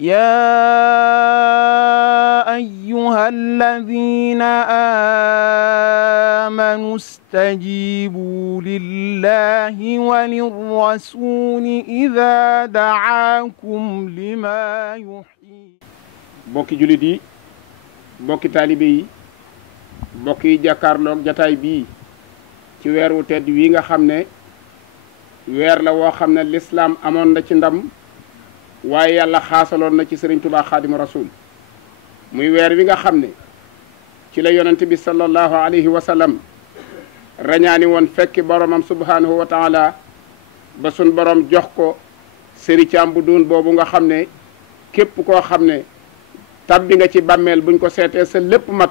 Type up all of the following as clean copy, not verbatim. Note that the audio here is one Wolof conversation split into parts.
يا أيها الذين آمنوا استجيبوا لله وللرسول إذا دعاكم لما يحيي. bokki jullit yi bokki taalibe yi bokk yi jàkkaarloog jataay bii ci weer wu tedd wi nga xam ne weer la woo xam ne lislaam amoon na ci ndam waaye yàlla xaasaloon na ci sëriñ Tuubaa xaadimu rasuul muy weer wi nga xam ne ci la yonent bi sallallahu alayhi wa sallam rañaani woon fekki boromam subhanahu wa taala ba sun borom jox ko sëri caam bu duun boobu nga xam ne képp koo xam ne tabbi nga ci bàmmeel buñ ko seetee sa lépp mat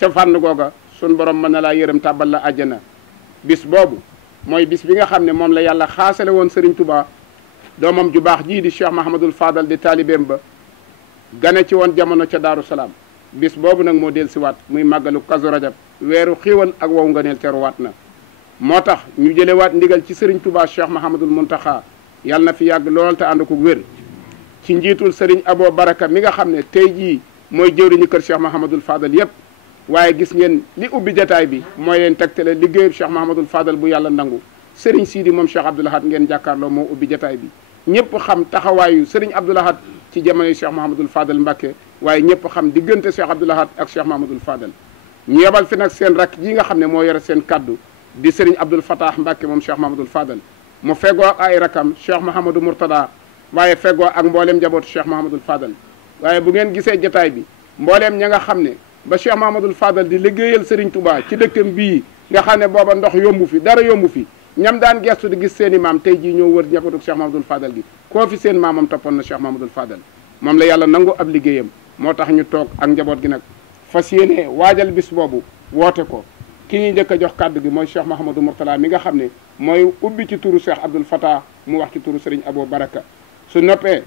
ca fànn googa sun borom mën na laa yërëm tàbbal la àjjana. bis boobu mooy bis bi nga xam ne moom la yàlla xaasale woon sëriñ Tuubaa doomam ju baax jii di Cheikh Mahamadul Fadal di taalibeem ba gane ci woon jamono ca Daaru Salaam. bis boobu nag moo del siwaat muy màggalu Kazu Rajab weeru xiiwal ak wow nga neel teruwaat na moo tax ñu jëlewaat ndigal ci sëriñ Tuubaa Cheikh Mahamadul Muntaxa yàlla na fi yàgg lool te ànd ko wér ci njiitul sëriñ Abo Baraka mi nga xam ne tey jii mooy jëwriñu kër Cheikh Mahamadul Fadal yépp waaye gis ngeen li ubbi jataay bi mooy leen tegtale liggéeyub Cheikh Mahamadul Fadal bu yàlla nangu sëriñ Sidi moom Cheikh Abdoul Ahad ngeen jàkkaarloo moo ubbi jataay bi ñëpp xam taxawaayu sëriñ Abdoul Ahad ci jamonoy Cheikh Mahamadul Fadal Mbàkke waaye ñëpp xam diggante Cheikh Abdoul Ahad ak Cheikh Mahamadul Fadal ñu yebal fi nag seen rakk yi nga xam ne moo yore seen kaddu di sëriñ Abdoul Fatah Mbàkke moom Cheikh Mahamadul Fadal mu feggoo ak ay rakam Cheikh Mahamadou Mourtada waaye feggoo ak mbooleem njabootu Cheikh Mahamadul Fadal waaye bu ngeen gisee jataay bi mbooleem ña nga xam ne ba Cheikh Mahamadul Fadal di liggéeyal Serigne Touba ci dëkkam bii nga xam ne booba ndox yombu fi dara yombu fi ñam daan gestu di gis seen i maam tey jii ñoo wër njabootu Cheikh Mahamadul Fadal gi koo fi seen maamam toppoon na Cheikh Mahamadul Fadal moom la yàlla nangu ab liggéeyam moo tax ñu toog ak njaboot gi nag fas yéene waajal bis boobu woote ko ki ñuy njëkk a jox kàddu gi mooy Cheikh Mahamadou Mourtala mi nga xam ne mooy ubbi ci turu Cheikh Abdoul Fatah mu wax ci turu Serigne Abo Baraka su noppee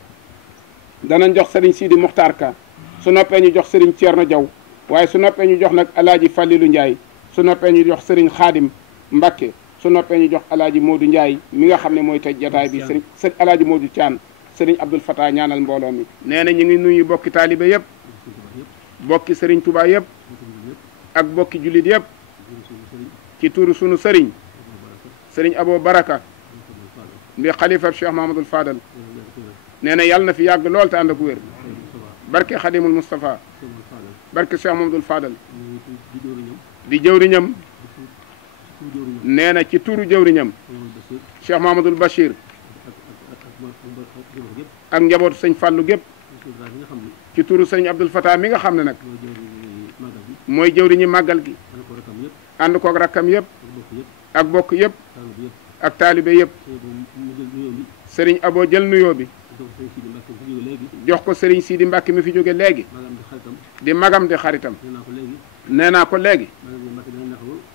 danañ jox Serigne Sidi Muxtaar Ka su noppee ñu jox Serigne Thierno Diaw waaye su noppee ñu jox nag alaaji Fallilu Ndiaye su noppee ñu jox Serigne Khadim Mbakke su noppee ñu jox alaaji Modou Ndiaye mi nga xam ne mooy tëj jataay bi sëriñ alaaji Modou Thian Serigne Abdoul Fatah ñaanal mbooloo mi nee na ñu ngi nuyu bokki taalibe yëpp bokki Serigne Touba yëpp ak bokki jullit yëpp ci turu sunu Serigne Serigne Abo Baraka ndi xalifa Cheikh Mahamadul Fadal nee na yàlla na fi yàgg lool te ànd ak wér barke Xadimul Moustapha barke Cheikh Mahamadul Fadal di jëwriñam nee na ci turu jëwriñam Cheikh Mahamadul Bachir ak njabootu sëñ Fallou gépp ci turu sëñ Abdoul Fatah mi nga xam ne nag mooy jëwriñi màggal gi ànd koog rakkam yëpp ak bokk yëpp ak taalibe yëpp sëriñ Abo jël nuyoo bi jox ko sëriñ Sidi Mbàkke mi fi jóge léegi di magam di xaritam nee naa ko léegi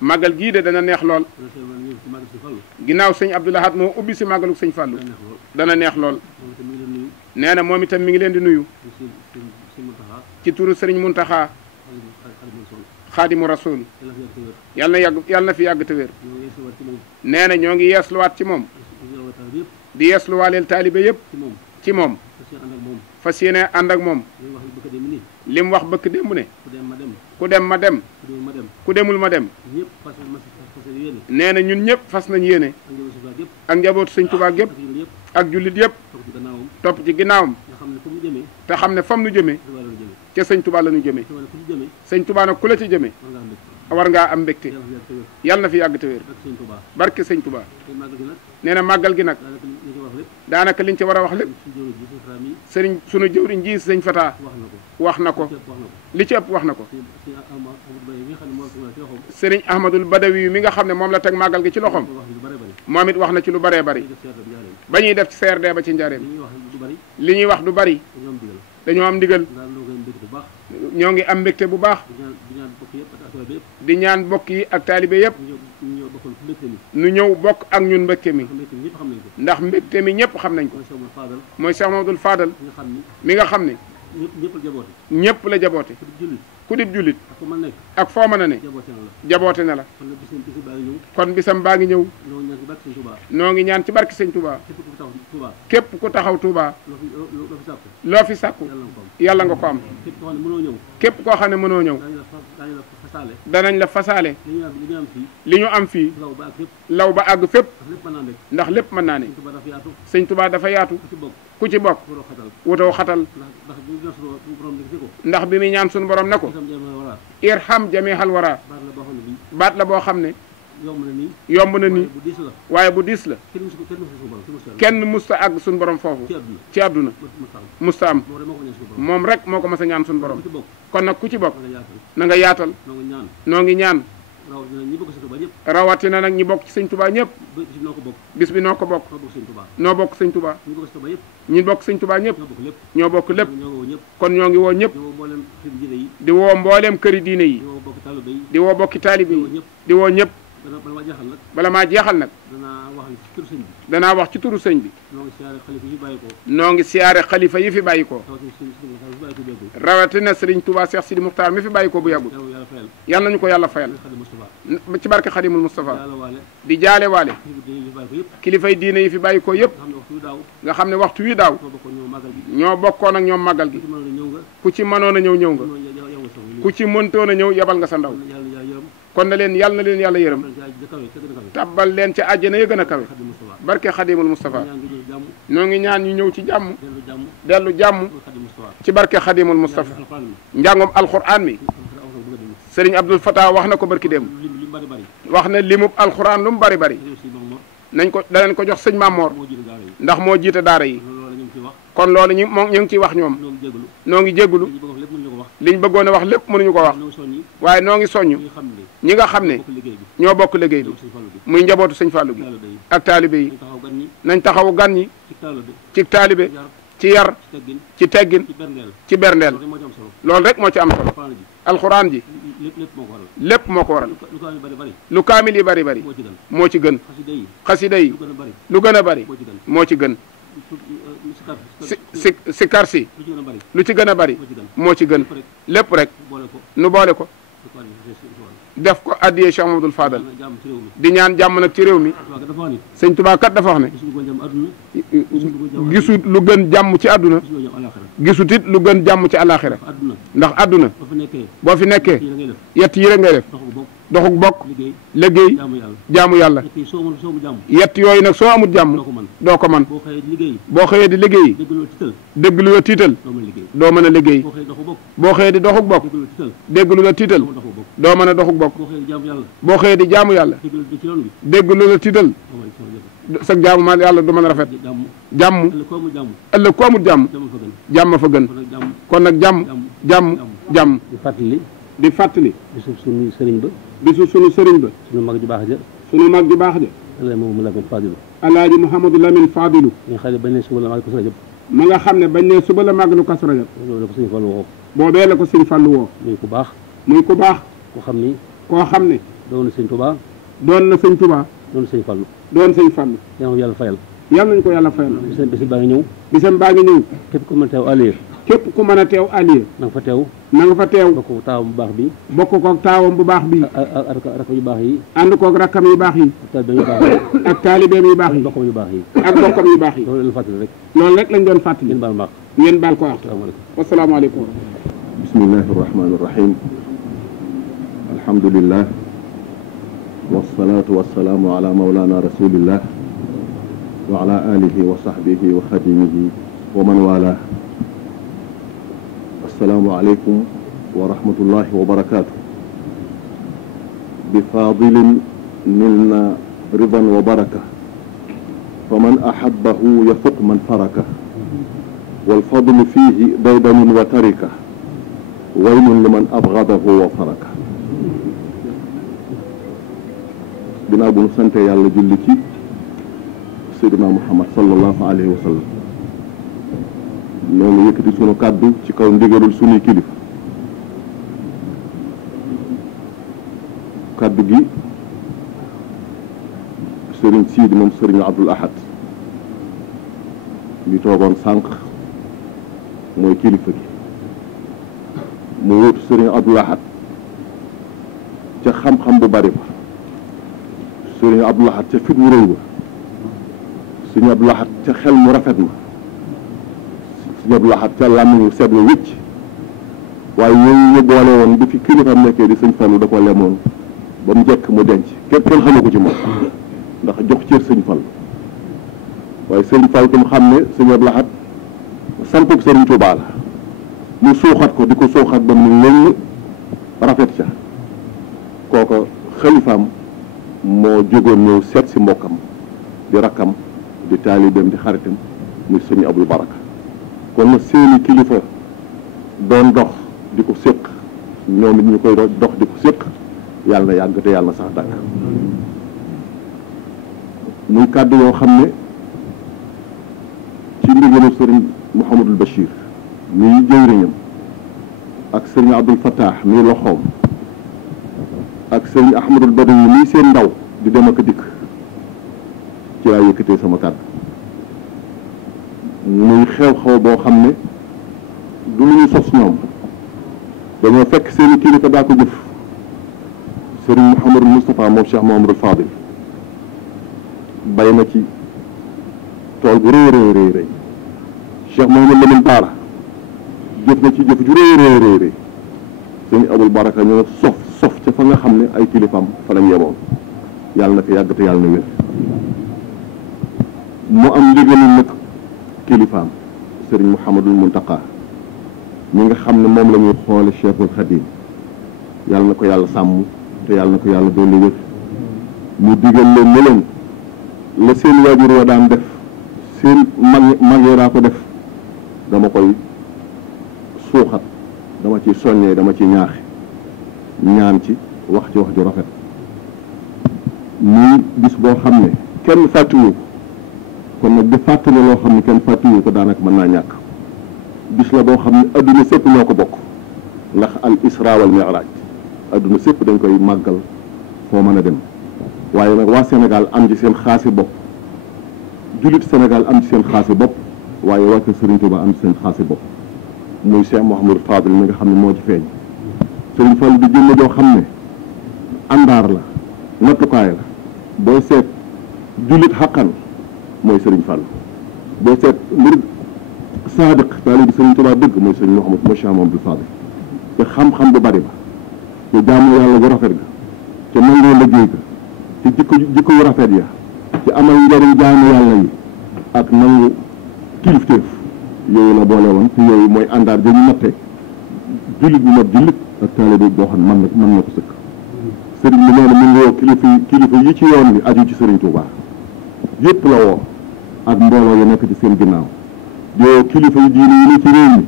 màggal gii de dana neex lool ginnaaw sëñ Abdoul Ahad moo ubbi si màggalu sëñ Fallou dana neex lool nee na moom itam mi ngi leen di nuyu ci turu sëriñ Muntaxa Xaadimu Rasul yàlla na fi yàgg te wér nee na ñoo ngi yeesluwaat ci moom di yeesluwaaleel taalibe yëpp ci moom fas yéene ànd ak moom li mu wax bëkk démb ne ku dem ma dem ku demul ma dem nee na ñun ñëpp fas nañ yéene ak njabootu sëñ Tuubaa gépp ak jullit yëpp topp ci ginnaawam te xam ne fam nu jëmee ca sëñ Tuubaa la nu jëmee sëñ Tuubaa nag ku la ci jëmee war ngaa am mbégte yàlla na fi yàgg te wér barke sëñ Tuubaa nee na màggal gi nag daanaka liñ ci war a wax lépp sëriñ sunu jëwriñ ji sëñ Fata wax na ko li ci ëpp wax na ko sëriñ Ahmadul Badawi mi nga xam ne moom la teg màggal gi ci loxoom moom it wax na ci lu bëree bëri ba ñuy def ci CRD ba ci njareem li ñuy wax du bëri dañoo am ndigal ñoo ngi am mbégte bu baax di ñaan bokk yi ak taalibe yëpp nu ñëw bokk ak ñun mbégte mi ndax mbégte mi ñëpp xam nañ ko mooy Cheikh Mahamadul Fadal mi nga xam ne ñëpp la jaboote ku dib jullit ak fu mën nekk ak foo mën a ne jaboote na la jaboote na la kon nag bisi baa ngi ñëw kon bisam baa ngi ñëw ñoo ñaan ci barke Sëñ Tuubaa noo ngi ñaan ci barke sëñ Touba képp ku taxaw Tuubaa képp ku taxaw Touba loo fi sàkku loo fi sàkku yàlla nga ko am yàlla nga ko am képp koo xam ne mënoo ñëw képp koo xam ne mënoo ñëw daañu la fasaale danañ la fasaale li ñu am fii li ñu am fii law ba ak fépp law ba àgg fépp ndax lépp mën naa nekk ndax lépp mën naa ne Sëñ Tuubaa dafa yaatu sëñ Touba dafa yaatu ku ci bokk ku ci bokk waroo xatal wutoo xatal ndax bu ñu sunu borom di ko ndax bi muy ñaan suñu borom ne ko itam jëm wara irham jamihal wara baat la boo xam ne bii baat la boo xam ne yomb na nii yomb na ni bu diis la waaye bu diis la kenn musta àgg suñu borom foofu ci àdduna musta am moom rek moo ko mas a ñaan suñu borom kon nag ku ci bokk na nga yaatal noo ngi ñaan rawatina nag ñi bokk ci sëñ Touba ñëpp bis bi noo ko bokk noo bokk sëñ Touba ñi bokk sëñ Touba ñëpp ñoo bokk lépp kon ñoo ngi woo ñëpp di woo mbooleem këri diine yi di woo bokki taalibe yi di woo ñëpp bala maa jeexal nag danaa wax ci turu sëñ bi noo ngi siyaare xalifa yi fi bàyyi ko rawatina Sëriñ Touba Cheikh Sidi Muxtaar mi fi bàyyi ko bu yàggul yal nañu ko yàlla fayal ci barke Xadimul Mustafa di jaale waale kilifay diine yi fi bàyyi ko yëpp nga xam ne waxtu wi daaw ñoo bokkoon ak ñoom màggal gi ku ci mënoon a ñëw ñëw nga ku ci mëntoon a ñëw yebal nga sa ndaw kon na leen yàlla yërëm tabbal leen ca àjjana ya gën a kawe barke Xadimul Mustafa ñoo ngi ñaan ñu ñëw ci jàmm dellu jàmm ci barke Xadimul Mustafa njàngom alquran mi Sëriñ Abdul Fatah wax na ko barki dem wax ne limub alquran lu mu bari bari nañ ko danañ ko jox sëñ Mamor ndax moo jiite daara yi kon loolu ñu ngi ciy wax ñoom noo ngi jéggulu liñ bëggoon a wax lépp mënuñu ko wax waaye noo ngi soññ ñi nga xam ne ñoo bokk liggéey bi muy njabootu sëñ Fallou gi ak taalibe yi nañ taxawu gan ñi ci taalibe ci yar ci teggin ci berndeel loolu rek moo ci am solo alxuraan ji lépp moo ko waral lu kaamil yi bari bari moo ci gën xasida yi lu gën a bari moo ci gën si karsi lu ci gën a bari moo ci gën lépp rek nu boole ko def ko addiyee Cheikh Mamadou Fadal di ñaan jàmm nag ci réew mi sëñ Tuubaa kat dafa wax ne gisut lu gën jàmm ci àdduna gisut it lu gën jàmm ci àllaaxira ndax àdduna boo fi nekkee yett yi rek ngay def doxuk bokk liggéey jaamu yàlla yett yooyu nag soo amul jàmm doo ko man boo xëyee di liggéey dégg lu la tiital doo mën a liggéey boo xëyee di doxuk bokk dégg lu la tiital doo mën a doxuk bokk boo xëyee di jaamu yàlla dégg lu la tiital sa jaamu ma yàlla du mën a rafet jàmm ëllëg ku amul jàmm jàmm fa gën kon nag jàmm di fàttali bisu sunu sëriñ ba bisu sunu sëriñ ba sunu mag ju baax ja sunu mag ju baax ja alaaji Mouhamadou Lamine Fadilu ma nga xam ne bañ ne suba la màggalu Kazu Rajab boobee la ko sëñ Fallu woo muy ku baax koo xam ne doon na sëñ Tuubaa doon sëñ Fallu doon sëñ Fallu yàlla fayal yàlla nañu ko yàlla fayal bisam baa ngi ñëw képp ku mën a teew allié na nga fa teew bokk ko taawam bu baax bi ak rakam yu baax yi ànd koog rakkam yu baax yi ak taalibeem yu baax yi bokkam yu baax yi loolu rek lañ doon fàttali ngeen baal ko wax wasalaamaaleykum bismillahi rahmani rahim alhamdulillah wassalatu wassalaamu ala mawlana rasulillah wa ala alihi wa sahbihi wa xadimihi wa man wala assalaamu aleykum wa rahmatullahi wa barakaatu bi faadilin nilna ridan wa baraka fa man ahabbahu yafuq man faraka walfadlu fiihi daydamun wa tarika waylun liman abgadahu wa faraka ginnaaw bu nu sante yàlla julli ci Seydina Muhammad sallallahu alayhi wa sallam noonu yëkkati sunu kàddu ci kaw ndigalul sunuy kilifa kàddu gi sëriñ Siidi moom sëriñ Abdul Ahad bi toogoon sànq mooy kilifa gi mu wutu sëriñ Abdou Lahad ca xam-xam bu bari ba sëriñ Abdou Lahad ca fit wu rëy ba sëriñ Abdou Lahad ca xel mu rafet ma sëriñ Abdou Lahad ca làmmiñ wu set wa wicc waaye yooyu ñu boole woon bi fi kilifaam nekkee di sëñ Fallu da ko lemoon ba mu njëkk mu denc képp kenn xamu ko ci moom ndax jox cër sëñ Fallu waaye sëñ Fallu tam xam ne sëñ Abdou Lahad sampub sëriñ Tuubaa la mu suuxat ko di ko suuxat ba mu lëng rafet ca kooka xalifaam moo jógoon ñëw seet si mbokkam di rakkam di taalibeem di xaritam muy sëñ Abdul Baraka kon na seeni kilifa doon dox di ko séq ñoom it ñu koy dox di ko séq yàlla na yàgg te yàlla na sax dàkk muy kàddu yoo xam ne ci ndigalu sëriñ Mouhamadul Bachir muy jëwriñam ak sëriñ Abdul Fattah muy loxoom ak sëriñ Ahmadul Badawi muy seen ndaw di dem ak dikk ci laa yëkkatee sama kàddu muy xew-xew boo xam ne du lu ñu sos ñoom dañoo fekk seeni kilifa daa ko jëf sëriñ Mouhamadul Moustapha moom Cheikh Mouhamadul Fadil bay na ci tool bu rëy rëy rëy rëy Cheikh Mouhamadou Lamine Bara jëf na ci jëf ju rëy rëy rëy rëy sëñ Abul Baraka ñu sof ca fa nga xam ne ay kilifaam fa lañ yemoon yàlla na ko yàgg te yàlla na wér mu am ndigalu nag kilifaam sëriñ Mouhamadul Muntaqa mi nga xam ne moom la ñuy xoole Cheikhul Khadim yàlla na ko yàlla sàmm te yàlla na ko yàlla dolli wér mu digal leen ne leen la seen waajur wa daan def seen mag yi daa ko def dama koy suuxat dama ci soññee dama ci ñaaxe ñaan ci wax ci wax ju rafet muy bis boo xam ne kenn fàttiwu kon nag di fàttali loo xam ne kenn fàttiwu ko daanaka mën naa ñàkk bis la boo xam ne adduna sépp ñoo ko bokk ndax al isra wal mi'raj adduna sépp dañ koy màggal foo mën a dem waaye nag waa Sénégal am ci seen xaasi bopp jullit Sénégal am ci seen xaasi bopp waaye waa kër Serigne Touba am ci seen xaasi bopp muy Cheikh Mouhamadou Fadil mi nga xam ne moo ci feeñ Serigne Fallou di jëmm joo xam ne àndaar la nattukaay la booy seet jullit xaqan mooy Serigne Fallou booy seet murid saadiq taalibe Serigne Touba dëgg mooy Serigne Mouhamadou mooy Cheikh Mouhamadou Fadil te xam-xam bu bari ba te jaamu yàlla bu rafet ga te nangoo liggéey ga te jikko yu rafet ya ci amal njariñ jaamu yàlla yi ak nangu kilifteef yooyu la boole woon te yooyu mooy àndaar dañu natte jullit bu mat jullit ak taalibe boo xam ne mën na ko sëkk sëriñ bi nee na mu ngi woo kilifa yi ci yoon bi aju ci Serigne Touba yépp la woo ak mbooloo yi nekk ci seen ginnaaw di woo kilifa yi diine yi ne ci réew mi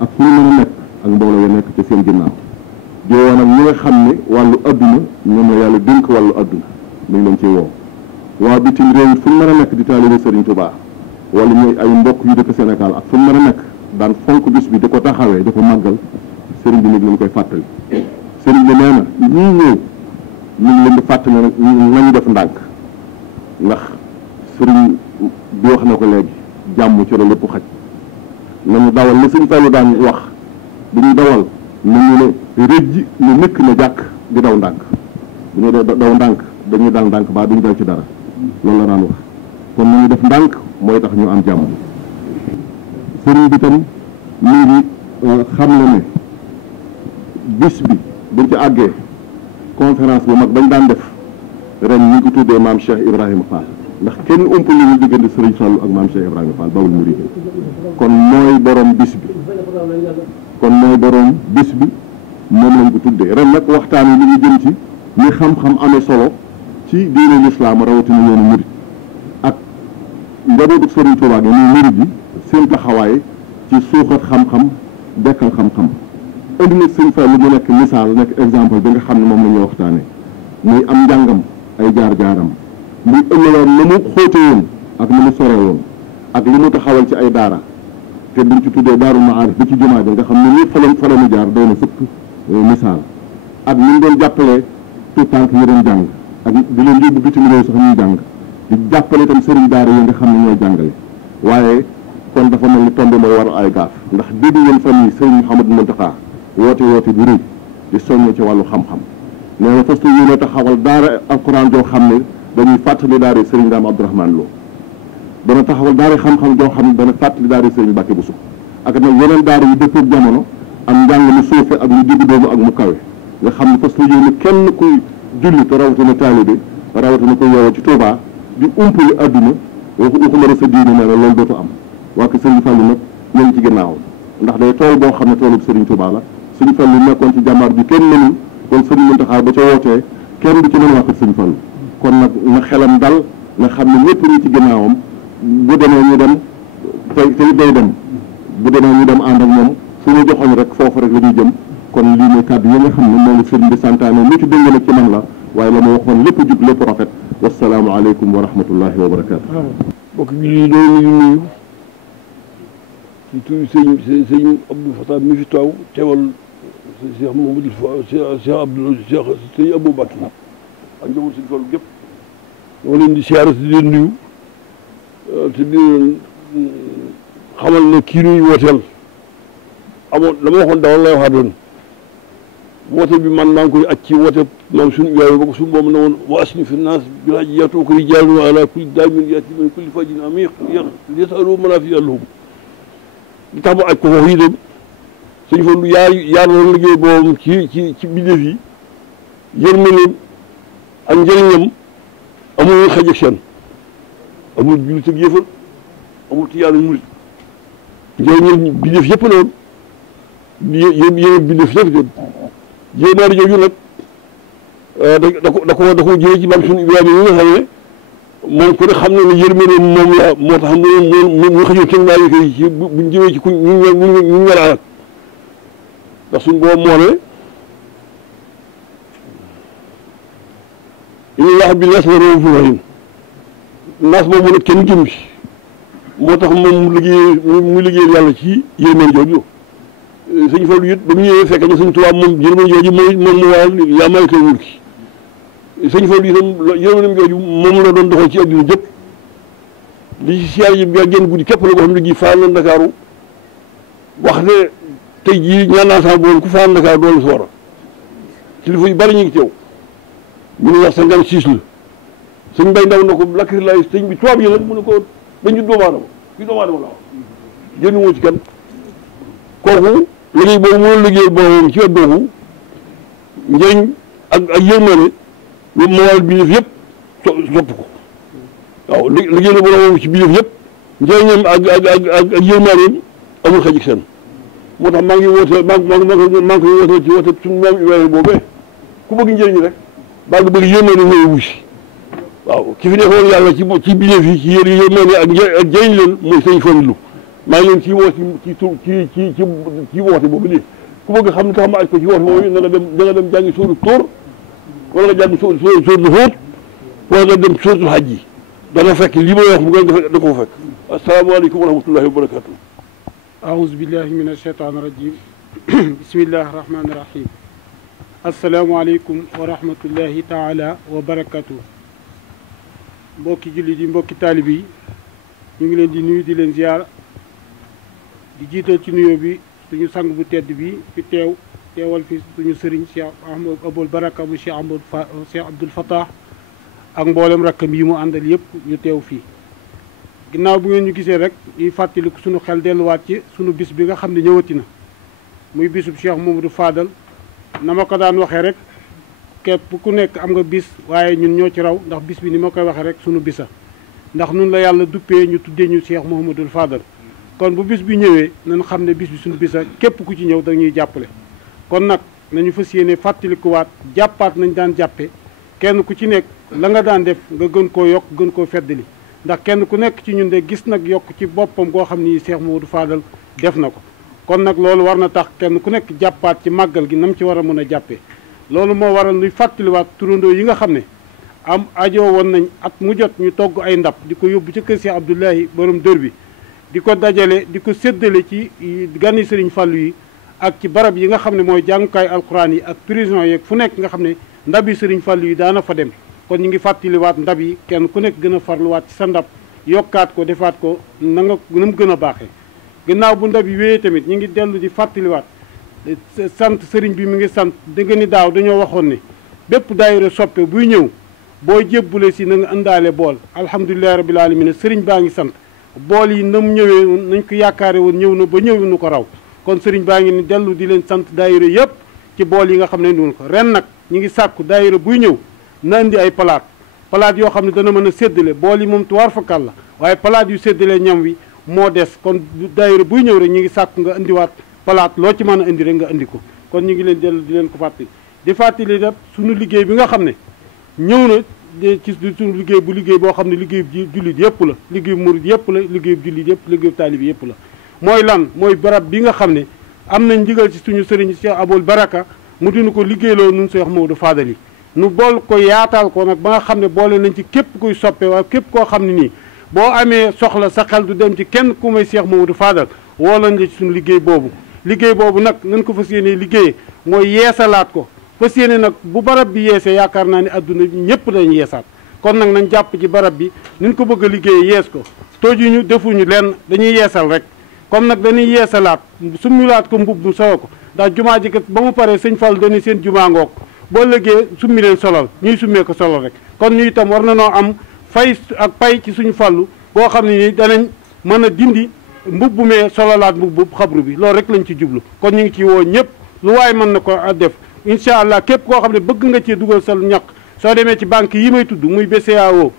ak fu ñu mën a nekk ak mbooloo yi nekk ci seen ginnaaw di woo nag ñi nga xam ne wàllu adduna ñoom la yàlla dénk wàllu adduna mu ngi leen ciy woo waa bitim réew it fu ñu mën a nekk di taalibe Serigne Touba wala ñooy ay mbokk yu dëkk Sénégal ak fu ñu mën a nekk daan fonk bis bi di ko taxawee di ko màggal Serigne bi nag lañ koy fàttali Serigne bi nee na ñii ñëw ñu ngi leen di fàttali nag nañu def ndànk ndax Serigne bi wax na ko léegi jàmm ci la lépp xaj nañu dawal la Serigne Fallou daan wax bu ñu dawal nañu ne rëjji ñu nëkk na jàkk di daw ndànk bu ñu daw ndànk dañuy dal ndànk ba duñu dal ci dara loolu la daan wax kon nañu def ndànk mooy tax ñu am jàmm sëriñ bi tam mu ngi xam la ne bis bi buñ ci àggee conférence bu mag bañ daan def ren ñu ngi ko tuddee maam Cheikh Ibrahima Fall ndax kenn umpali ñu diggante sëriñ Fallou ak maam Cheikh Ibrahima Fall bawul mu rigé kon mooy borom bis bi moom lañ ko tuddee ren nag waxtaan yi li ñu jëm ci ni xam-xam amee solo ci diine lislaam rawatina yoonu murit ak njabootu Serigne Touba gi muy murit yi seen taxawaay ci suuxat xam-xam dekkal xam-xam indi na Serigne Fallou mu nekk misaal nekk exemple bi nga xam ne moom la ñuy waxtaanee muy am njàngam ay jaar-jaaram muy ëllëgoon na mu xóote woon ak na mu sore woon ak li mu taxawal ci ay daara te buñ ci tuddee daaru maarif bi ci jumaa ja nga xam ne ñëpp fa la mu jaar doy na sëkk misaal ak ni mu doon jàppalee tout tànk yi doon jàng ak di leen yóbbu bitim réew sax ñuy jàng di jàppale itam sëriñ daara yi nga xam ne ñooy jàngale waaye kon dafa mel ni tombé mooy war ay gaaf ndax dégg ngeen fan yi sëriñ Mouhamadou Mountakha woote bu rëy di soññee ci wàllu xam-xam nee na fas yéene taxawal daara alquran joo xam ne dañuy fàttali daara Serigne Dame Abdourahmane Lo dana taxawal daara xam-xam joo xam ne dana fàttali daara Serigne Mbacke Bousso ak nag yeneen daara yu dëppoo jamono am njàng mu suufe ak mu digg doomu ak mu kawe nga xam ne fas yéene kenn kuy julli te rawatina taalibe rawatina ko yeewoo ci Touba di umpali adduna waxuma la sa diine nee na loolu dootu am waa ko Serigne Fallou nag ñu ngi ci ginnaaw ndax day tool boo xam ne toolub Serigne Touba la Serigne Fallou nekkoon ci jàmbaar bi kenn mënul kon Serigne Mountakha ba ca wootee kenn du ci mën waa ko Serigne Fallou kon nag na xelam dal nga xam ne ñëpp ñu ci ginnaawam bu demee ñu dem tey day dem bu demee ñu dem ànd ak moom fu ñu joxoñ rek foofu rek la ñuy jëm kon lii mooy kàddu yi nga xam ne moom la sëriñ bi santaane lu ci dëng nag ci man la waaye la ma waxoon lépp jub lépp rafet wasalaamu aleykum wa rahmatullahi wa barakaatu. mbokk bi ñu doon nuyu ci turu sëñ Abdou Fatah mi fi taw teewal Cheikh Mamadou Cheikh Abou Bakki ak njaboot sëñ Fallu gépp ñoo leen di siyaare di leen nuyu te di leen xamal ne kii nuy wooteel amoon la ma waxoon dawal lay waxaat doon woote bi man maa ngi koy aj ci woote maam suñu yaay ba ko suñu moom na woon wa asni fi naas bi laa ji yaatoo ko rijaalun ala kulli daamin yaati min kulli fajin amiq yasalu manaafi lahum li tax ma aj ko foofu yi dem sëñ Fallu yaar loolu liggéey boobu ci bindéef yi yërmandeem ak njëriñam amul xaj ak seen amul jullit ak yëfal amul tiyaan ak murit njëriñam bindéef yëpp la woon yéen bindéef yëpp de jéenaari jooju nag da ko jëlee ci maam suñu Ibrahima yi nga xam ne moom ku ne xam ne ne yërmandeem moom la moo tax mu xëjoon kenn naa yi ci buñ jëmee ci ñu war a alak ndax suñ boobu moo ne inna Allaha bi naas la ra'uufun rahiim naas boobu nag kenn jëm ci moo tax moom mu liggéeyal yàlla ci yërmande jooju sëñ Fallu it ba mu ñëwee fekk na sëñ Tuubaa moom yërmande jooju moom mu waral yaa maalikal mulki sëñ Fallu itam yërmande jooju moom la doon doxal ci adduna jëpp li ci siyaar yi yaa génn guddi képp la ko xam ne gi faan na Ndakaaru wax ne tey jii ñaan naa sax boon ku faan Ndakaaru doon soora kilifa yu bari ñu ngi teew mu ne wax 56 la sëñ Mbay Ndaw na ko lakkiri laay sëñ bi tubaab yi nag mu ne ko dañu doomu aadama fii doomu aadama la wax jënd moo ci kan kooku liggéey boobu moo liggéey boobu ci wet boobu njëriñ ak yërmande moo waral bi def yëpp sopp ko waaw liggéey la boobu ci bi def yëpp njëriñam ak yërmandeem amul xaj ak seen moo tax maa ngi woote maa ngi koy woote ci woote suñu maam Ibrahima boobee ku bëgg njëriñ rek baa nga bëgg yërmande ñëw wusi waaw ki fi nekkoon yàlla ci biir fii ci yërmande ak njëriñ leen mooy sëñ Fallu maa ngi leen ci woo ci woote boobu nii ku bëgg xam ne tax ma aj ko ci woote boobu na nga dem jàngi sóoru tóor wala nga jàngi sóoru xóot wala nga dem sóoru xaj yi dana fekk lii may wax bu nga da ko fekk asalaamaaleykum wa rahmatullahi wa barakatuh aouzu billahi min asheytaan rajim bismillahi rahmani rahim asalaamaaleykum wa rahmatullahi taala wa barakatuh mbokki jullit yi mbokki taalib yi ñu ngi leen di nuyu di leen ziar di jiital ci nuyoo bi suñu sang bu tedd bi fi teewal fi suñu sëriñ Cheikh Ahmad Aboul Baraka bu Cheikh Abdoul Fatah ak mboolem rakkam yi mu àndal yëpp ñu teew fii ginnaaw bu ngeen ñu gisee rek ñuy fàttaliku suñu xel delluwaat ci suñu bis bi nga xam ne ñëwati na muy bisub Cheikh Mamadou Fadal na ma ko daan waxee rek képp ku nekk am nga bis waaye ñun ñoo ci raw ndax bis bi ni ma koy waxee rek suñu bisa ndax nun la yàlla duppee ñu tuddee ñu Cheikh Mouhamadoul Fadal kon bu bis bi ñëwee nañ xam ne bis bi suñu bisa képp ku ci ñëw dañuy jàppale kon nag nañu fas yéene fàttalikuwaat jàppaat nañ daan jàppe kenn ku ci nekk la nga daan def nga gën koo yokk gën koo feddali ndax kenn ku nekk ci ñun de gis nag yokk ci boppam goo xam ni Cheikh Mouhamadoul Fadal def na ko kon nag loolu war na tax kenn ku nekk jàppaat ci màggal gi nam ci war a mën a jàppee loolu moo waral luy fàttaliwaat turandoo yi nga xam ne am ajo woon nañ at mu jot ñu togg ay ndab di ko yóbbu ca kër Cheikh Abdoulahi borom dër bi di ko dajale di ko séddale ci gani Sëriñ Fallu yi ak ci barab yi nga xam ne mooy jàngukaay alxuraan yi ak prison yeeg fu nekk nga xam ne ndab yi Sëriñ Fallu yi daana fa dem kon ñu ngi fàttaliwaat ndab yi kenn ku nekk gën a farluwaat ci sa ndab yokkaat ko defaat ko na mu gën a baaxee gannaaw bu ndab yi wéyee tamit ñu ngi dellu di fàttaliwaat sant sëriñ bi mi ngi sant dégg ni daaw dañoo waxoon ne bépp daayira soppe buy ñëw boo jébbule si na nga indaale bool alhamdulilahi rabbil alamin sëriñ baa ngi sant bool yi na mu ñëwee nañ ko yaakaare woon ñëw na ba ñëw nu ko raw kon sëriñ baa ngi ni dellu di leen sant daayira yëpp ci bool yi nga xam ne ndun ko ren nag ñi ngi sàkku daayira buy ñëw na indi ay palaat yoo xam ne dana mën a séddale bool yi moom tuwaar fakal la waaye palaat yu séddale ñam wi moo des kon daayira buy ñëw rek ñi ngi sàkku nga indiwaat palaat loo ci mën a indi rek nga indi ko kon ñu ngi leen dellu di leen ko fàttali di fàttali def suñu liggéey bi nga xam ne ñëw na ci suñu liggéey boo xam ne liggéey jullit yëpp la liggéey murid yëpp la liggéey jullit yëpp liggéey taalibi yëpp la mooy lan mooy barab bi nga xam ne am nañ ndigal ci suñu sëriñ Cheikh Aboul Baraka mu dinu ko liggéeyloo nun Cheikh Maodo Fadal yi nu bool ko yaatal ko nag ba nga xam ne boole nañ ci képp kuy soppe waaye képp koo xam ne nii boo amee soxla sa xel du dem ci kenn ku may Cheikh Maodo Fadal woo lañ la ci suñu liggéey boobu nag nañ ko fas yéene liggéeyee mooy yeesalaat ko fas yéene nag bu barab bi yeesee yaakaar naa ne adduna bi ñëpp dañ yeesaat kon nag nañ jàpp ci barab bi niñ ko bëgg a liggéeyee yees ko tojuñu defuñu lenn dañuy yeesal rek comme nag dañuy yeesalaat summilaat ko mbub mu solo ko ndax jumaa ji kat ba mu paree sëñ Fall dañuy seen jumaa ngoog boo lëggee summi leen solal ñuy summee ko solal rek kon ñu itam war na noo am fay ak pay ci suñu fàllu boo xam ne ni danañ mën a dindi mbubb mee sololaat mbubb xabru bi loolu rek lañ ci jublu kon ñu ngi ci woo ñëpp lu waaye mën na ko def incha allah képp koo xam ne bëgg nga cee dugal sa ñaq soo demee ci banque yi may tudd muy BCEAO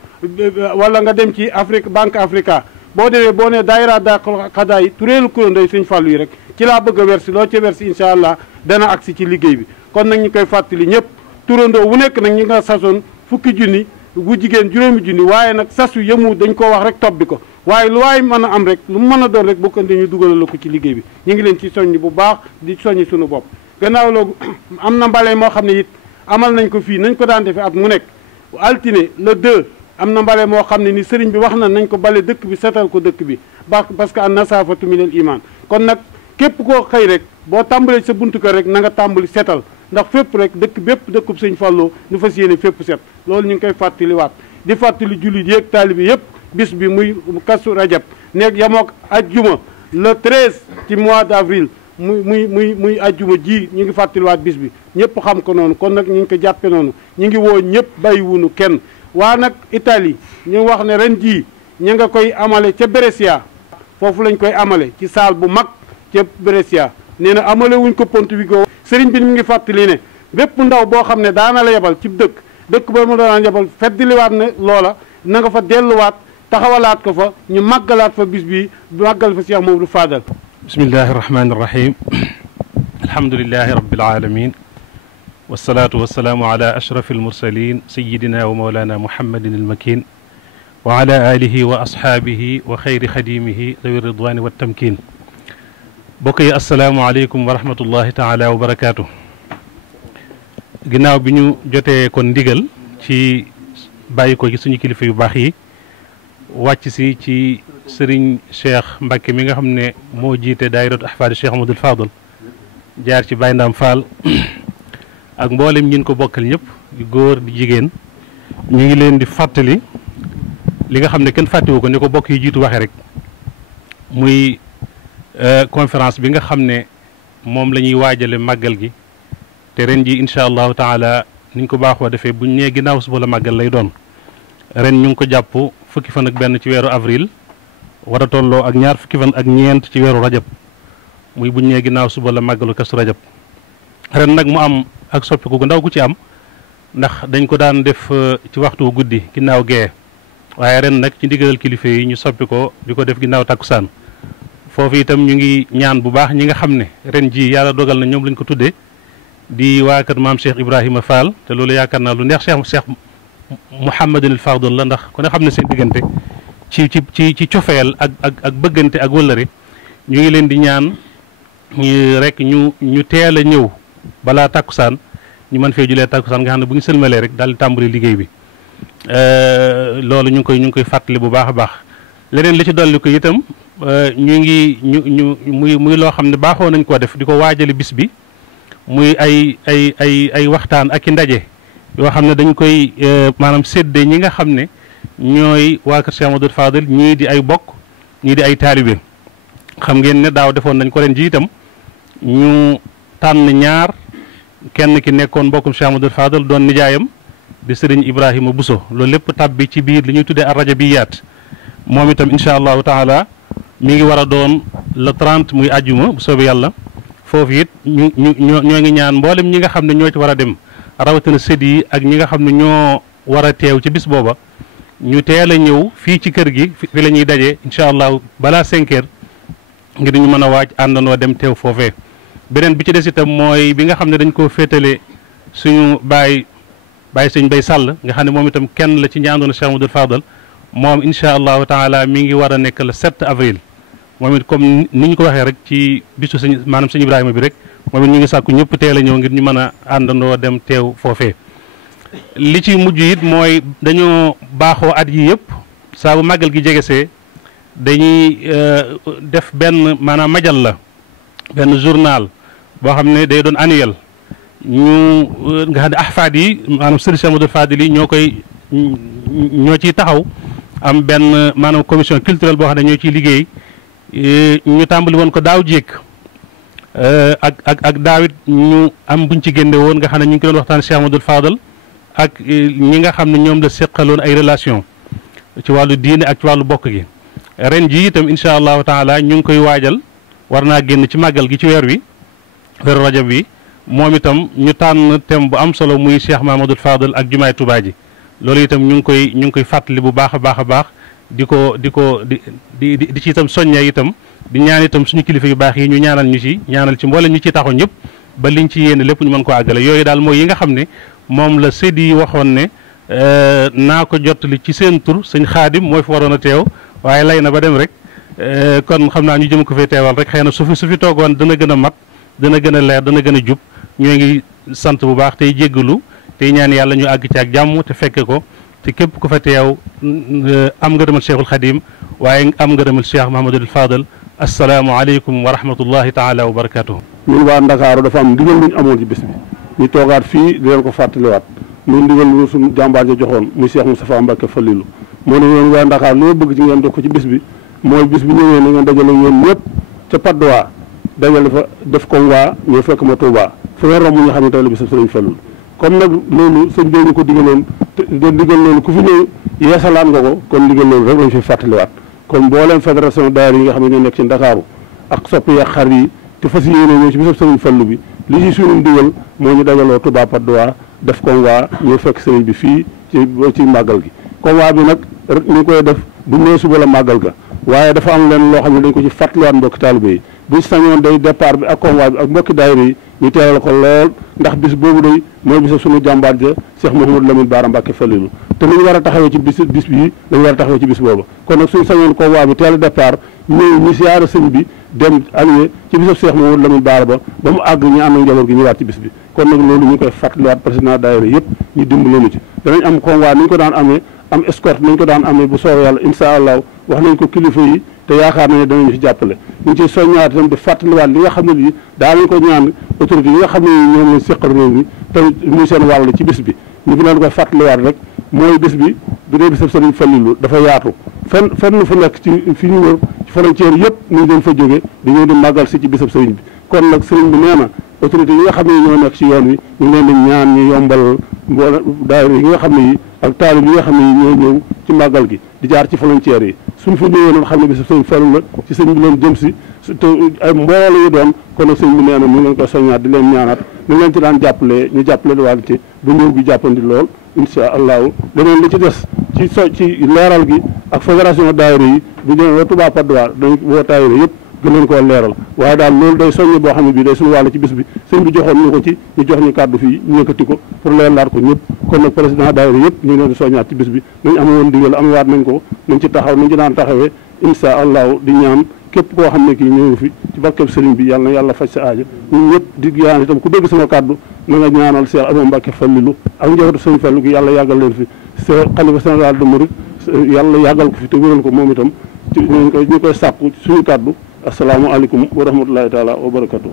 wala nga dem ci Afrique Banque Africa boo demee boo ne daayira da xadaa yi turéelu kuréel sëñ Fàllu yi rek ci laa bëgg a wersi loo ca wersi incha allah dana agsi ci liggéey bi kon nag ñu koy fàttali ñëpp turandoo wu nekk nag ñi nga sasoon fukki junni bu jigéen juróomi junni waaye nag sasu yëmu dañ koo wax rek tobbi ko waaye lu waaye mën a am rek lu mu mën a doon rek bokk ñu dugalal la ko ci liggéey bi ñu ngi leen ci soññ bu baax di soññ suñu bopp gannaaw loolu am na mbale moo xam ne it amal nañ ko fii nañ ko daan defee at mu nekk altine le 2 am na mbale moo xam ne ni sëriñ bi wax na nañ ko bale dëkk bi setal ko dëkk bi parce que an nasaafatu minal iman kon nag képp koo xëy rek boo tàmbalee sa buntu kër rek na nga tàmbali setal ndax fépp rek dëkk bépp dëkkub sëñ Fallou ñu fas yéene fépp set loolu ñu ngi koy fàttaliwaat di fàttali jullit yéeg taalibi yëpp bis bi muy kasu rajab nekk yamook ajjuma le 13 ci mois d' avril muy ajjuma ji ñu ngi fàttaliwaat bis bi ñëpp xam ko noonu kon nag ñu ngi ko jàppe noonu ñu ngi woo ñëpp bàyyiwunu kenn waa nag Italie ñu wax ne ren jii ñu nga koy amale ca Brescia foofu lañ koy amale ci salle bu mag ca Brescia nee na amale wuñ ko Pontevico sëriñ bi mi ngi fàttali ne bépp ndaw boo xam ne daana la yebal ci dëkk ba mu daan yebal feddiliwaat ne loola na nga fa delluwaat taxawalaat ko fa ñu màggalaat fa bis bi màggal fa Cheikh Maodo Fadal bismillahi irrahmani irrahim alhamdulilahi rabbil alamin wasalaatu wasalaamu ala ashrafi almursalin sayidina wa mawlana muhammadin almakin wa ala alihi wa ashaabihi wa xayri xadimihi dawi ridwani wa tamkin bokk yi asalaamualeykum wa rahmatullahi taala wa barakaatu ginnaaw bi ñu jotee kon ndigal ci bàyyi ko ci suñu kilifa yu baax yi wàcc si ci sëriñ Cheikh Mbacke mi nga xam ne moo jiite daayiratu ahfaadi Cheikh Amadou Fadal jaar ci Baye Ndam Fall ak mboolem ñin ko bokkal ñëpp di góor di jigéen ñu ngi leen di fàttali li nga xam ne kenn fàttewu ko ni ko bokk yi jiitu waxee rek muy conférence bi nga xam ne moom la ñuy waajale màggal gi te ren ji incha allahu taala niñ ko baaxoo defee buñ nee ginnaaw suba la màggal lay doon ren ñu ngi ko jàpp fukki fan ak benn ci weeru avril war a tolloo ak ñaar fukki fan ak ñeent ci weeru rajab muy buñ nee ginnaaw suba la màggalu kasu rajab ren nag mu am ak soppiku gu ndaw gu ci am ndax dañ ko daan def ci waxtu guddi ginnaaw gee waaye ren nag ci ndigalal kilifa yi ñu soppi ko di ko def ginnaaw takkusaan foofu itam ñu ngi ñaan bu baax ñi nga xam ne ren ji yàlla dogal na ñoom lañ ko tuddee di waa kër maam Cheikh Ibrahima Fall te loolu yaakaar naa lu neex Cheikh Mouhamadul Fadal la ndax ku ne xam ne seen diggante ci cofeel ak bëggante ak wëllëre ñu ngi leen di ñaan rek ñu teel a ñëw balaa takkusaan ñu mën fee julee takkusaan nga xam ne bu ñu sëlmalee rek daal di tàmbali liggéey bi loolu ñu ngi koy fàttali bu baax a baax leneen li ci dolli ko itam muy loo xam ne baaxoo nañ koo def di ko waajale bis bi muy ay waxtaan ak i ndaje yoo xam ne dañ koy maanaam séddee ñi nga xam ne ñooy waa kër Cheikh Amadou Fadal ñii di ay bokk ñii di ay taalibe xam ngeen ne daaw defoon nañ ko ren ji itam ñu tànn ñaar kenn ki nekkoon mbokkum Cheikh Amadou Fadal doon nijaayam di sëriñ Ibrahima Bousso loolu lépp tabbi ci biir li ñuy tuddee ar-rajabiyaat moom itam incha allahu taala mi ngi war a doon le 30 muy àjjuma bu soobee yàlla foofu it ñoo ngi ñaan mboolem ñi nga xam ne ñoo ci war a dem rawatina sët yi ak ñi nga xam ne ñoo war a teew ci bis booba ñu teel a ñëw fii ci kër gi fi la ñuy daje incha allahu balaa 5 heures ngir ñu mën a waaj àndandoo dem teew foofee. beneen bi ci des itam mooy bi nga xam ne dañ koo féetale suñu bàyyi sëñ Bay Sàll nga xam ne moom itam kenn la ci ñaandoona Cheikh Amadou Fadal moom incha allahu taala mi ngi war a nekk le 7 avril moom it comme ni ñu ko waxee rek ci bisu maanaam sëñ Ibrahima bi rek moom it ñu ngi sàkku ñëpp teel a ñëw ngir ñu mën a àndandoo dem teew foofee. li ci mujj it mooy dañoo baaxoo at yi yëpp saa bu màggal gi jegesee dañuy def benn maanaam majal la benn journal boo xam ne day doon annuel ñu nga xam ne ahfaad yi maanaam sëriñ Cheikh Amadou Fadil yi ñoo ciy taxaw am benn maanaam commission culturelle boo xam ne ñoo ciy liggéey ñu tàmbali woon ko daaw jéeg ak daawit ñu am buñ ci génne woon nga xam ne ñu ngi doon waxtaan Cheikh Amadou Fadal ak ñi nga xam ne ñoom la seqaloon ay relation ci wàllu diine ak ci wàllu bokk gi ren ji itam incha allahu taala ñu ngi koy waajal war naa génn ci màggal gi ci weeru rajab bi moom itam ñu tànn thème bu am solo muy Cheikh Mahamadul Fadal ak jumaay Tuubaa ji loolu itam ñu ngi koy fàttali bu baax a baax di ci itam soññee itam di ñaan itam suñu kilifa yu baax yi ñu ñaanal ci mboolem ñu ci taxaw ñëpp ba liñ ci yéene lépp ñu mën ko àggale yooyu daal mooy yi nga xam ne moom la séddi yi waxoon ne naa ko jottali ci seen tur sëñ Xaadim mooy fi waroon a teew waaye lay na ba dem rek kon xam naa ñu jëm ko fee teewal rek xëy na su fi toogoon dana gën a mat dana gën a leer dana gën a jub ñoo ngi sant bu baax tey jéggalu tey ñaan yàlla ñu àgg ci ak jàmm te fekke ko te képp ku fa teew am ngërëmal Cheikhul Xadim waaye am ngërëmal Cheikh Mahamadul Fadal asalaamaaleykum wa rahmatullahi taala wa barakatuhu. ñun waa Ndakaaru dafa am ndigal lu ñu amoon ci bés bi ñu toogaat fii di leen ko fàttaliwaat muy ndigal lu suñu jàmbaar ja joxoon muy Cheikh Moustapha Mbacke Fallilu moo ne yéen waa Ndakaar loo bëgg ci ngeen def ko ci bés bi mooy bis bi ñëwee na ngeen dajale yéen ñëpp ca Padoa dajale fa def ko waa ñoo fekk ma Touba fu ngeen romb ñu xam ne tey la bisab Sëriñ Fallilu comme nag loolu sëñ bi ñu ko digaloon te digal loolu ku fi ñëw yeesalaat nga ko kon digal loolu rek lañ fi fàttaliwaat kon mbooleem fédération daayira yi nga xam ne ñoo nekk ci Ndakaaru ak soppi ya xar yi te fas yéene ñëw ci bisab Sëriñ Fallu bi li ci suñu digal moo ñu dajaloo Touba Padoa def convoi ñëw fekk sëriñ bi fii ci màggal gi convoi bi nag ñu koy def bu ñëwee suba la màggal ga waaye dafa am leen loo xam ne dañ ko ci fàttaliwaat mbokki taalibe yi buñ sañoon day départ bi ak convoi bi ak mbokki daayira yi ñu teelal ko lool ndax bis boobu day mooy bisa suñu jàmbaar ja Cheikh Mouhamadou Lamine Bara Mbacke Fallilu te ni ñu war a taxawee ci bis bii dañu war a taxawee ci bis boobu kon nag suñ sañoon convoi bi teel a départ ñëw ñu siyaara sëñ bi dem allié ci bisab Cheikh Mouhamadou Lamine Bara ba mu àgg ñu ànd ak njaboot gi ñëwaat ci bis bi kon nag loolu ñu ngi koy fàttaliwaat président daayira yëpp ñu dimbali ci danañ am convoi ni ñu ko daan amee am escorte ni ñu ko daan amee bu soobee yàlla insha allah wax nañ ko kilifa yi te yaakaar nañ ne danañu ci jàppale ñu ngi ciy soññaat itam di fàttaliwaat li nga xam ne lii daa lañ ko ñaan autorité yi nga xam ne ñoom lañ seqal réew mi tamit muy seen wàll ci bis bi ñu ngi leen koy fàttaliwaat rek mooy bis bi bu dee bisab Sëriñ Fallilu dafa yaatu fenn fu nekk ci fi ñu wër ci frontière yëpp ñu ngi leen fa jóge di ñëw di màggal si ci bisab sëriñ bi kon nag sëriñ bi nee na autorité yi nga xam ne ñoo nekk ci yoon wi ñu ngi leen di ñaan ñu yombal daayira yi nga xam ne yi ak taalib yi nga xam ne yi ñoo ñëw ci màggal gi di jaar ci frontière yi suñ fa ñëwee noonu xam ne bisab Sëriñ Fallu la ci sëñ bi leen jëm si te ay mbooloo yu doon kon nag sëñ bi nee na mu ngi leen koy soññaat di leen ñaanaat ñu leen ci daan jàppale ñu jàppale di wàll ci bu ñëw gi jàppandi lool insha allahu leneen li ci des ci leeral gi ak fédération daayira yi bu ñëwee ba Touba Padoa dañ woo daayira yëpp gën leen koo leeral waaye daal loolu day soññe boo xam ne bii day suñu wàll ci bis bi sëñ bi joxoon ñu ko ci ñu jox ñu kàddu fii ñu yëkkati ko pour leerlaat ko ñëpp kon nag président daayira yëpp ñu ngi leen di soññaat ci bis bi nañ am woon digal amewaat nañ ko nañ ci taxaw nañ ci daan taxawee insha allahu di ñaan képp koo xam ne kii ñëw fi ci barkeb sëriñ bi yàlla na yàlla faj sa aaja ñun ñëpp di ñaan itam ku dégg sama kàddu na nga ñaanal Cheikh Abou Mbacke Fallilu ak njabootu sëriñ Fallu gi yàlla yàggal leen fi sa xalifa général de Mouride yàlla yàggal ko fi te wéral ko moom itam ñu koy sàkku suñu kàddu asalaamaaleykum wa rahmatulahi taala wa barakatuh.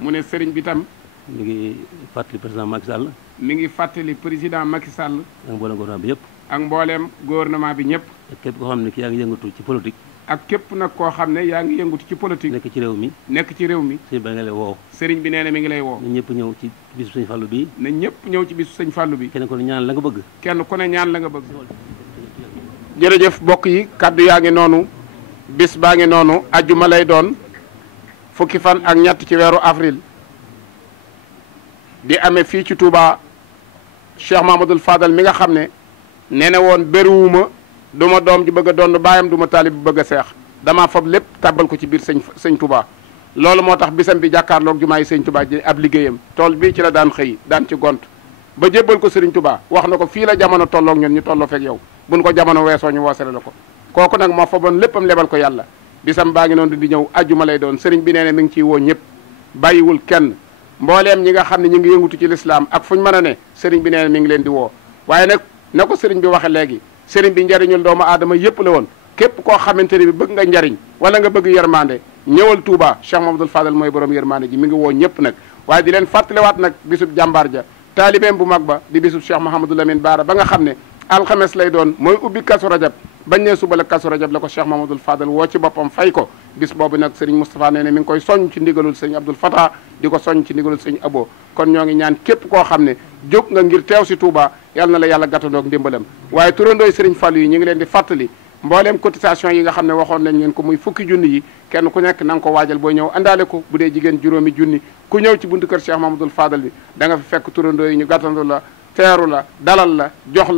mu ne sëriñ bi tam mi ngi fàttali président Macky Sall. mi ngi fàttali président Macky Sall. ak mboolem gouvernement bi yëpp. ak mbooleem gouvernement bi ñëpp. képp koo xam ne ki yaa ngi yëngatu ci politique. ak képp nag koo xam ne yaa ngi yëngutu ci politique. nekk ci réew mi. nekk ci réew mi. sëriñ bi nga lay woo. sëriñ bi nee na mi ngi lay woo. na ñëpp ñëw ci bisu sëñ Fallou bi. na ñëpp ñëw ci bisu sëñ Fallou bi. kenn ku ne ñaan la nga bëgg. kenn ku ne ñaan la nga bëgg. jërëjëf mbokk yi kaddu yaa ngi noonu bis baa ngi noonu ajjuma lay doon fukki fan ak ñett ci weeru avril di amee fii ci Touba Cheikh Mahamadul Fadal mi nga xam ne nee na woon bëriwuma du ma doom ji bëgg a doon baayam du ma taalib bu bëgg a seex damaa fab lépp tàbbal ko ci biir sëñ Touba. loolu moo tax bisam bi jàkkaarloog jumaa yi sëñ Touba ji ab liggéeyam tool bii ci la daan xëy daan ci gont ba jébbal ko Serigne Touba wax na ko fii la jamono tolloog ñun ñu tolloo fekk yow buñ ko jamono weesoo ñu woosale la ko kooku nag moo fa bon léppam lebal ko yàlla bisam baa ngi noonu di ñëw ajjuma lay doon sëriñ bi nee na mi ngi ciy woo ñëpp bàyyiwul kenn mbooleem ñi nga xam ne ñu ngi yëngutu ci lislaam ak fu ñu mën a ne sëriñ bi nee na mi ngi leen di woo waaye nag na ko sëriñ bi waxe léegi sëriñ bi njariñul doomu aadama yëpp la woon képp koo xamante ne bi bëgg nga njariñ wala nga bëgg yërmande ñëwal Touba Cheikh Mamadou Fadal mooy borom yërmande ji mi ngi woo ñëpp nag waaye di leen fàttalewaat nag bisub jàmbaar ja taalibeem bu mag ba di bisub Cheikh Mouhamadou Lamine Bara ba nga xam ne alxames lay doon mooy ubbi kasu rajab bañ ne suba la kasu rajab la ko Cheikh Mamadou Fadal woo ci boppam fay ko bis boobu nag Serigne Moustapha nee ne mi ngi koy soññ ci ndigalul sëñ Abdoul Fatah di ko soññ ci ndigalul sëñ Abo kon ñoo ngi ñaan képp koo xam ne jóg nga ngir teew si Touba yal na la yàlla gàttandoog ndimbalam waaye turandooy Serigne Fallou yi ñu ngi leen di fàttali mbooleem cotisation yi nga xam ne waxoon nañ leen ko muy fukki junni yi kenn ku nekk na nga ko waajal booy ñëw àndaale ko bu dee jigéen juróomi junni ku ñëw ci buntu kër Cheikh Mamadou Fadal bi da nga fi fekk turandoo yi ñu gàttandu la teeru la dalal la jox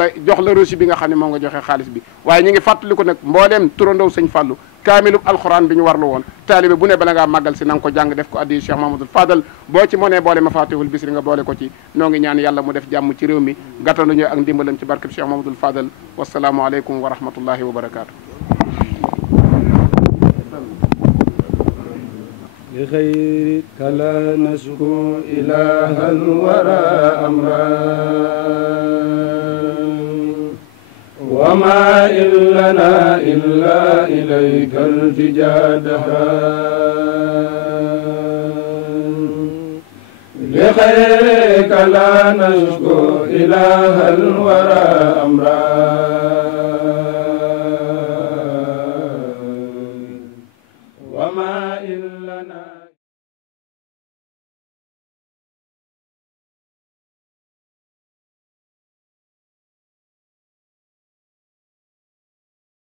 la reçu bi nga xam ne moom nga joxe xaalis bi waaye ñu ngi fàttaliku nag mbooleem turandoo sëñ Fallou kaamilub alxuraan bi ñu warlu woon taalibe bu ne bala ngaa màggal si na nga ko jàng def ko addi Cheikh Mamadou Fadal boo ci mënee boole mafatihul bisri nga boole ko ci noo ngi ñaan yàlla mu def jàmm ci réew mi gàttandu ñu ak ndimbalam ci barkeb Cheikh Mamadou Fadal wasalaamu aleykum wa rahmatullahi wa barakaatu. بخيرك لا نشكو إله الورى أمرا وما إلنا إلا إليك التجا دهرا بخيرك لا نشكو إله الورى أمرا